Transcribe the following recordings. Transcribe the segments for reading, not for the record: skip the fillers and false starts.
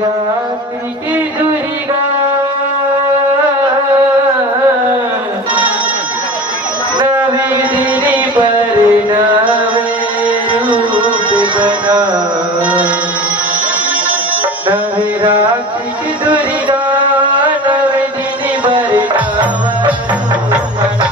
रात्रि की दुर्गा नवी दिनी पर नवे रूप बना नवी रात्रि की दुर्गा नवी दिनी पर नवा रूप बना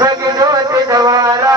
जगजोत द्वारा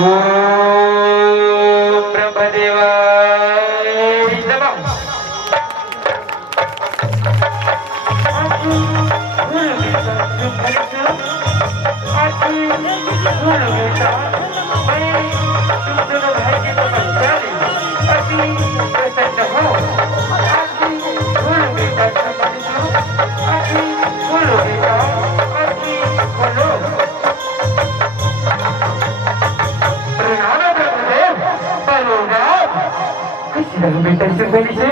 ओम ब्रह्मदेवाय नमः बेटा सुबह से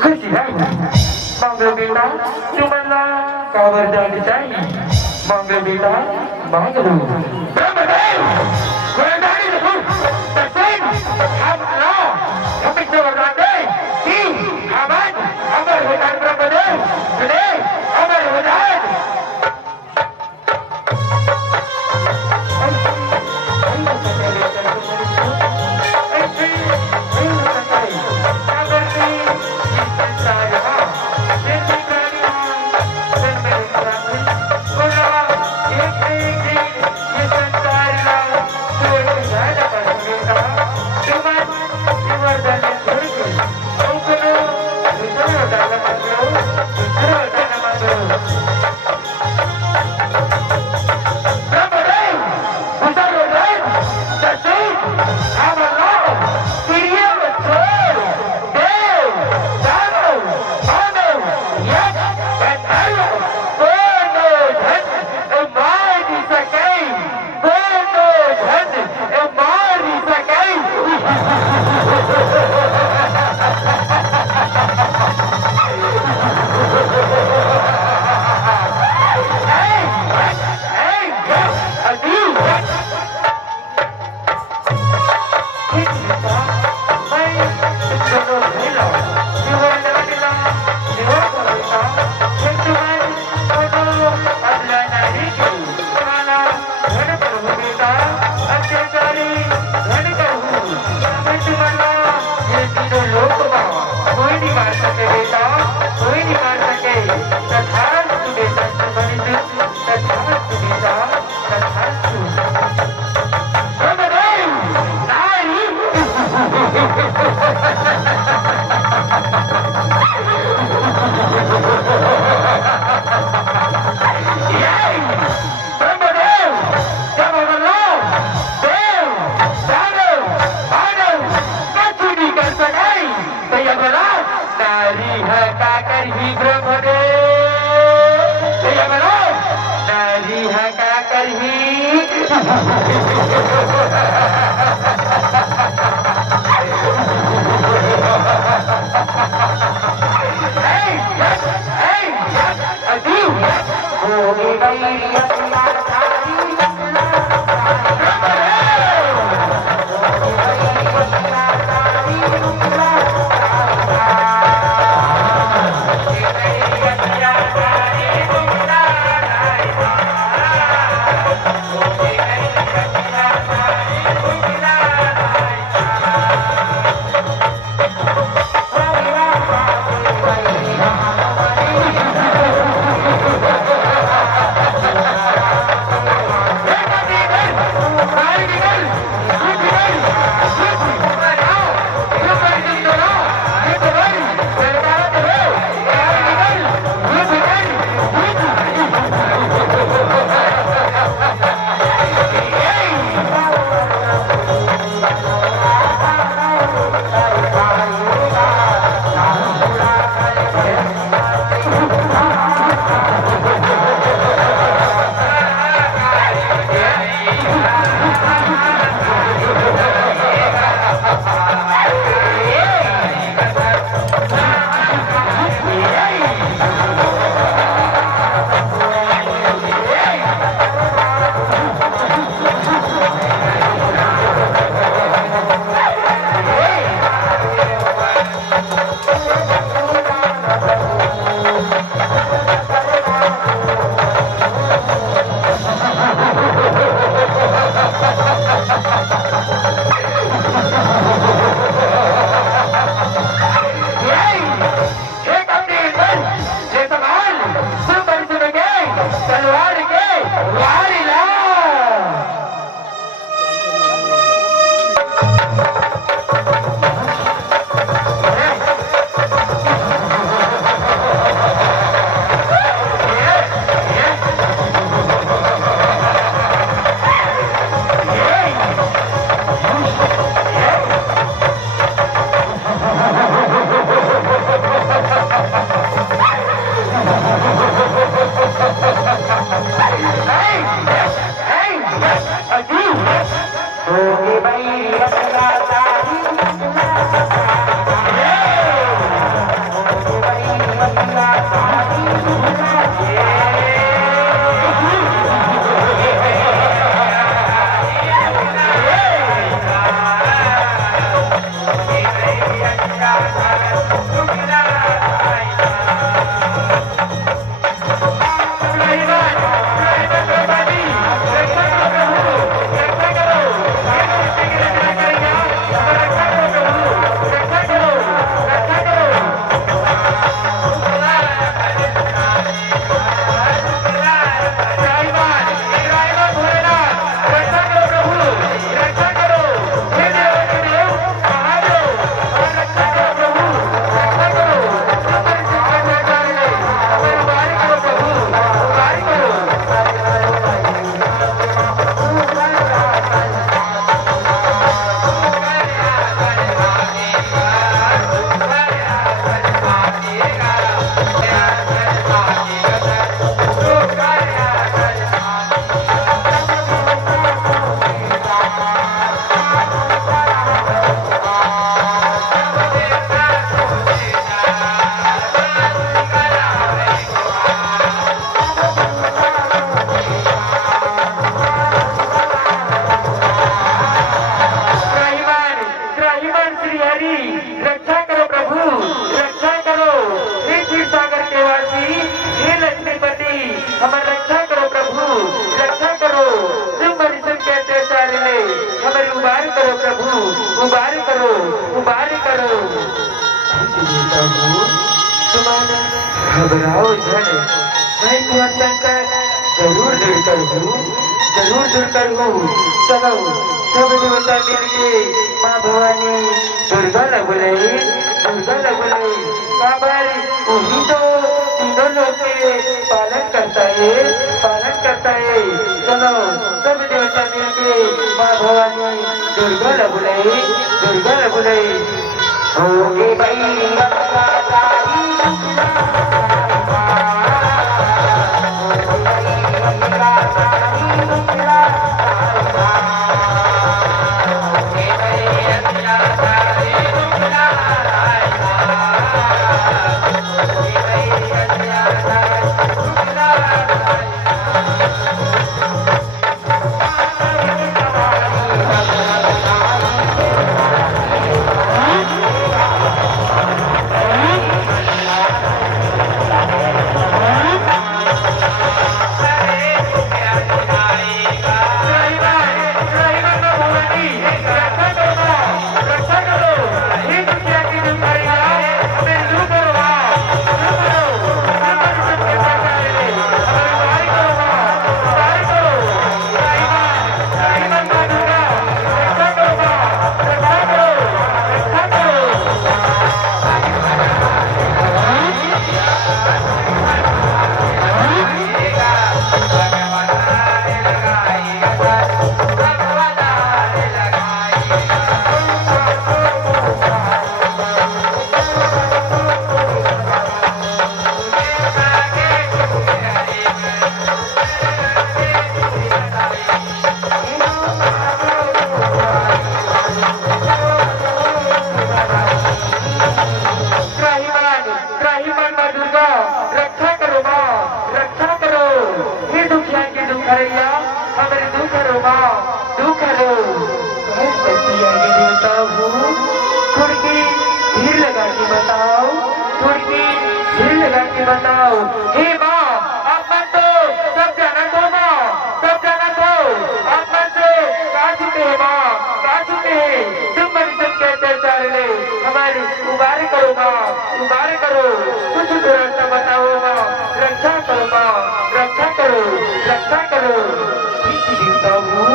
खुशी है मांगलो बेटा चुमला कावर जाने चाहिए मांगलो बेटा मांगलो ब्रह्मदेव गोरदारी देखो तस्वीर हम लो हम इसे बताते कि हमारे अमर हो जाए ब्रह्मदेव सुने अमर हो जाए होगी भाई रंगा सारी घबराओ जन मैं तुम्हारा शंकर जरूर जुड़कर हूँ चलो सब देवता मिलके माँ भवानी दुर्गा लगुलाई बाबर वही तो तीनों लोग के पालन करता है चलो सब देवता मिलके माँ भवानी दुर्गा लगुलाई होगी भाई बताओ हे माँ आप मन तो सब जाना दो माँ सब जाना दो आप मन से कहा चुके हैं माँ कहा चुके हैं तुम मनुष्य के अत्याचार ले हमारी उबार करो माँ उबार करो कुछ तो रास्ता बताओ माँ रक्षा करो माँ रक्षा करो देवता हूँ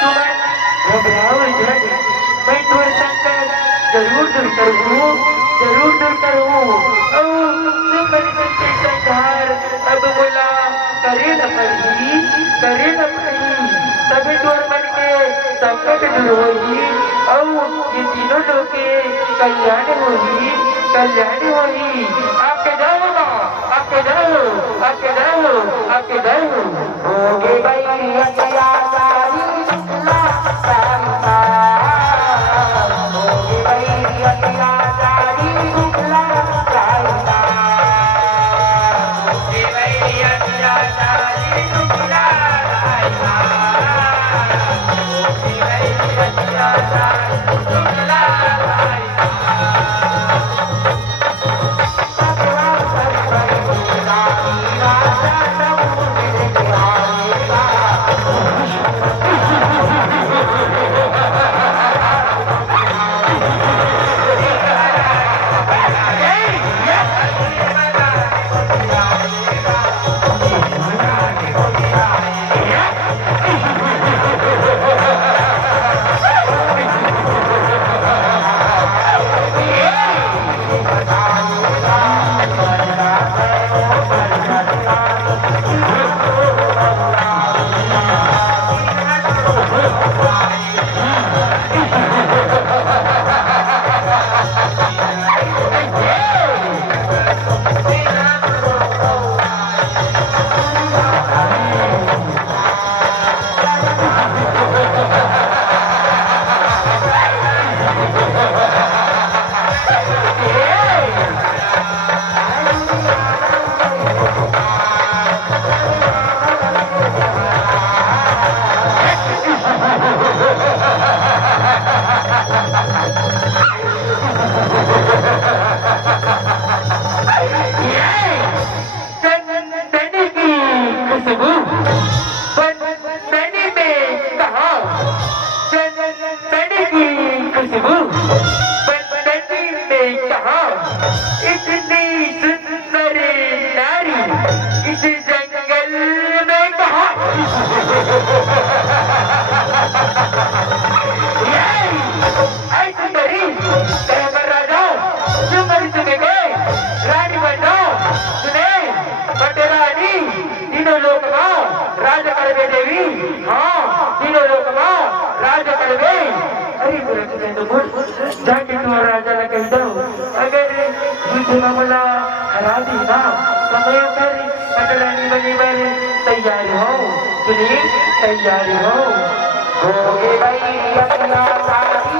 तुम्हें घबराओ जन मैं तुम्हें शंकर जरूर दूर करूँ अब बोला करे न पड़ी सभी दूर बन के संकट दूर होगी और ये तीनों लोग के कल्याण होगी आपके जाओ होगे भाई समय पर पटरानी बनी पर तैयार हो सुनिए तैयार हो गए भाई अपना साथी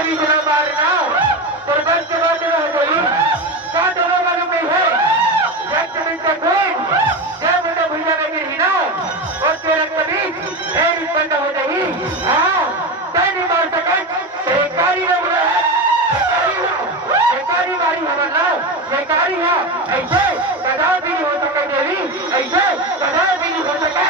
कभी तुला मारना तो बस के बाद रह गई क्या तुम्हें मालूम नहीं है जब तुम इनका खून जब मुझे भुजा में गिरी ना और तेरा कभी फिर उत्पन्न हो गई हाँ मैं नहीं मार सका बेकारी लोग बेकारी मारी हमारा बेकारी है ऐसे कदा भी नहीं हो सके देवी ऐसे कदा भी नहीं हो सके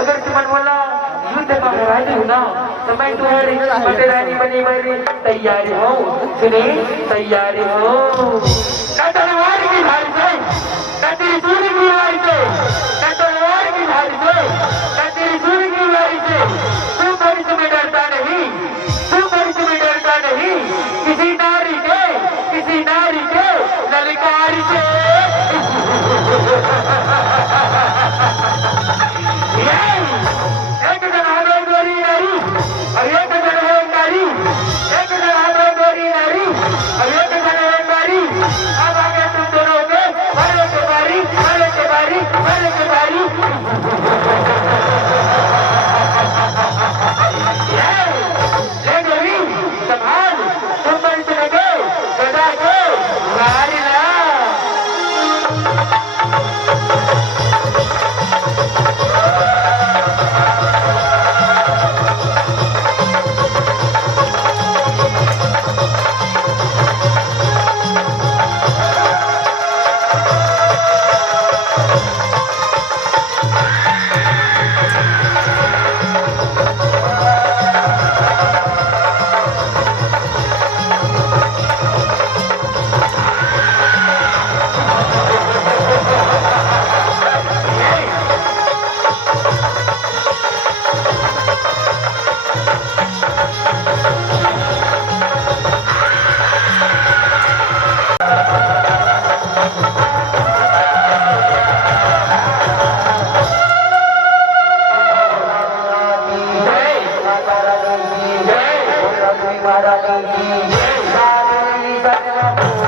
अगर तुम बोला युद्ध में हराई हो ना तो मैं तुम्हारी पटरानी बनी मेरी तैयारी हो सुनी तैयारी हो न तलवार की धार से न त्रिशूल की धार से न तलवार की धार से न त्रिशूल की धार से तू मनुष्य में डरता नहीं तू मनुष्य में डरता नहीं किसी नारी के ललकारी से एक जन हमें गोरी नारी और एक जन है नारी एक जन हमें गोरी नारी और एक जन है नारी अब आगे तुम दोनों के मरे के बारी मरे के बारी मरे के बारी ले गोरी संभाल तुम पर चले गदा को मारी ला महाराज की जय।